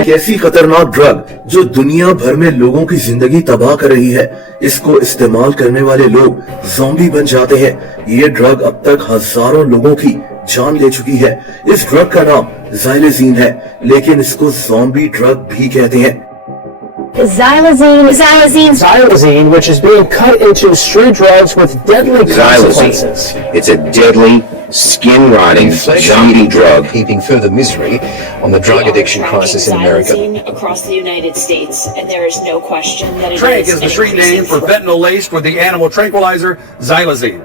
एक ऐसी खतरनाक ड्रग जो दुनिया भर में लोगों की जिंदगी तबाह कर रही है। इसको इस्तेमाल करने वाले लोग ज़ॉम्बी बन जाते हैं। ये ड्रग अब तक हजारों लोगों की जान ले चुकी है। इस ड्रग का नाम ज़ाइलेज़ीन है, लेकिन इसको ज़ॉम्बी ड्रग भी कहते हैं। Xylazine, which is being cut into street drugs with deadly consequences. It's a deadly, skin-rotting zombie drug. Heaping further misery on the drug addiction crisis in America. Across the United States, and there is no question that it Tranq is the street name for fentanyl laced with the animal tranquilizer Xylazine.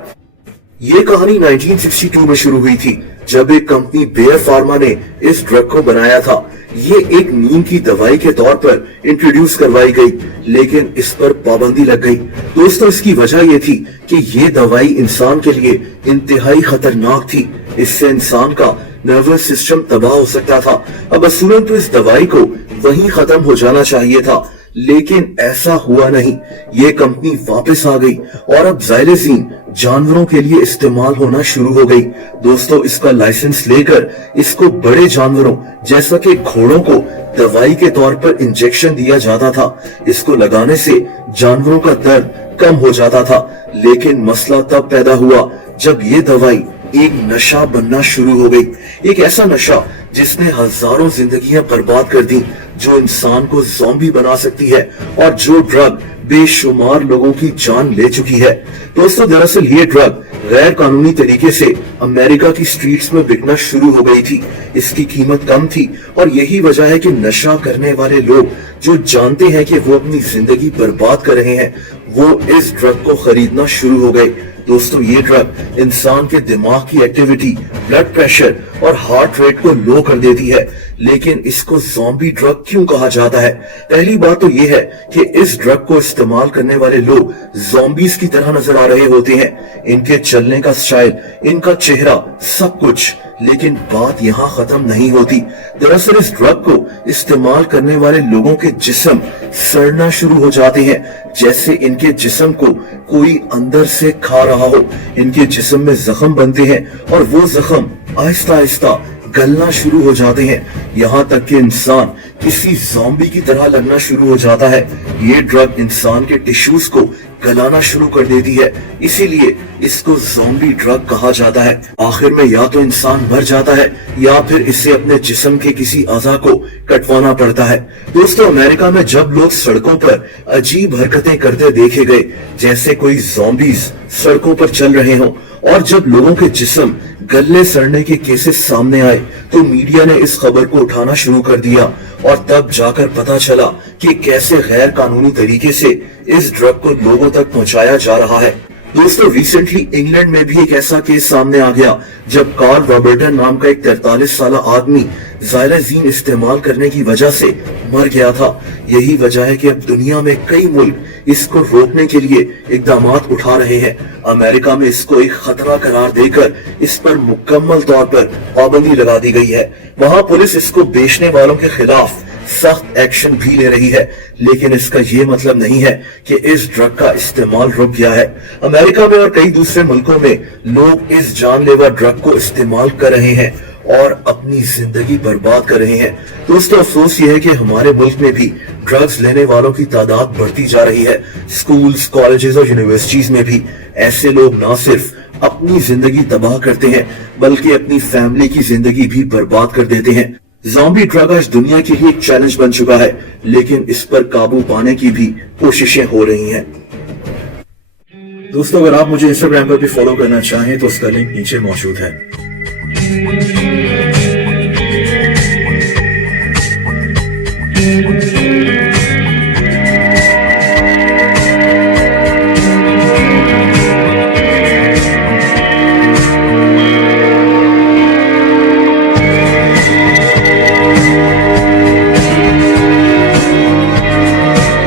ये कहानी 1962 में शुरू हुई थी, जब एक company bear pharma ने इस ड्रग को बनाया था। ये एक नींद की दवाई के तौर पर इंट्रोड्यूस करवाई गई, लेकिन इस पर पाबंदी लग गई। दोस्तों, इसकी वजह ये थी कि ये दवाई इंसान के लिए इंतहाई खतरनाक थी। इससे इंसान का नर्वस सिस्टम तबाह हो सकता था। अब असूलन तो इस दवाई को वहीं खत्म हो जाना चाहिए था, लेकिन ऐसा हुआ नहीं। ये कंपनी वापस आ गई और अब ज़ाइलेज़ीन जानवरों के लिए इस्तेमाल होना शुरू हो गई। दोस्तों, इसका लाइसेंस लेकर इसको बड़े जानवरों जैसा कि घोड़ों को दवाई के तौर पर इंजेक्शन दिया जाता था। इसको लगाने से जानवरों का दर्द कम हो जाता था, लेकिन मसला तब पैदा हुआ जब ये दवाई एक नशा बनना शुरू हो गई। एक ऐसा नशा जिसने हजारों जिंदगियां बर्बाद कर दी, जो इंसान को ज़ॉम्बी बना सकती है और जो ड्रग बेशुमार लोगों की जान ले चुकी है। दोस्तों, दरअसल ये ड्रग गैर कानूनी तरीके से अमेरिका की स्ट्रीट्स में बिकना शुरू हो गई थी। इसकी कीमत कम थी और यही वजह है कि नशा करने वाले लोग जो जानते हैं कि वो अपनी जिंदगी बर्बाद कर रहे हैं, वो इस ड्रग को खरीदना शुरू हो गए। दोस्तों, ये ड्रग इंसान के दिमाग की एक्टिविटी, ब्लड प्रेशर और हार्ट रेट को लो कर देती है। लेकिन इसको ज़ॉम्बी ड्रग क्यों कहा जाता है? पहली बात तो ये है कि इस ड्रग को इस्तेमाल करने वाले लोग ज़ॉम्बीज की तरह नजर आ रहे होते हैं। इनके चलने का स्टाइल, इनका चेहरा, सब कुछ। लेकिन बात यहाँ खत्म नहीं होती। दरअसल इस ड्रग को इस्तेमाल करने वाले लोगों के जिस्म सड़ना शुरू हो जाते हैं, जैसे इनके जिस्म को कोई अंदर से खा रहा हो। इनके जिस्म में जख्म बनते हैं और वो जख्म आहिस्ता आहिस्ता गलना शुरू हो जाते हैं, यहाँ तक कि इंसान किसी ज़ॉम्बी की तरह लगना शुरू हो जाता है। ये ड्रग इंसान के टिश्यूज को गलाना शुरू कर देती है, इसीलिए इसको ज़ॉम्बी ड्रग कहा जाता है। आखिर में या तो इंसान मर जाता है या फिर इसे अपने जिस्म के किसी अज़ा को कटवाना पड़ता है। दोस्तों, अमेरिका में जब लोग सड़कों पर अजीब हरकतें करते देखे गए, जैसे कोई ज़ॉम्बीज सड़कों पर चल रहे हों, और जब लोगों के जिस्म गलने सड़ने के केसेस सामने आए, तो मीडिया ने इस खबर को उठाना शुरू कर दिया और तब जाकर पता चला कि कैसे गैर कानूनी तरीके से इस ड्रग को लोगों तक पहुंचाया जा रहा है। दोस्तों, रिसेंटली इंग्लैंड में भी एक ऐसा केस सामने आ गया जब कार्ल रॉबर्टन नाम का एक 43 साल आदमी ज़ाइलेज़ीन इस्तेमाल करने की वजह से मर गया था। यही वजह है कि अब दुनिया में कई मुल्क इसको रोकने के लिए इकदामात उठा रहे हैं। अमेरिका में इसको एक खतरा करार देकर इस पर मुकम्मल तौर पर पाबंदी लगा दी गई है। वहाँ पुलिस इसको बेचने वालों के खिलाफ सख्त एक्शन भी ले रही है, लेकिन इसका ये मतलब नहीं है कि इस ड्रग का इस्तेमाल रुक गया है। अमेरिका में और कई दूसरे मुल्कों में लोग इस जानलेवा ड्रग को इस्तेमाल कर रहे हैं और अपनी जिंदगी बर्बाद कर रहे हैं। दोस्तों, अफसोस ये है कि हमारे मुल्क में भी ड्रग्स लेने वालों की तादाद बढ़ती जा रही है। स्कूल्स, कॉलेजेस और यूनिवर्सिटीज में भी ऐसे लोग न सिर्फ अपनी जिंदगी तबाह करते हैं, बल्कि अपनी फैमिली की जिंदगी भी बर्बाद कर देते हैं। ज़ॉम्बी ड्रग आज दुनिया के लिए एक चैलेंज बन चुका है, लेकिन इस पर काबू पाने की भी कोशिशें हो रही हैं। दोस्तों, अगर आप मुझे इंस्टाग्राम पर भी फॉलो करना चाहें तो उसका लिंक नीचे मौजूद है।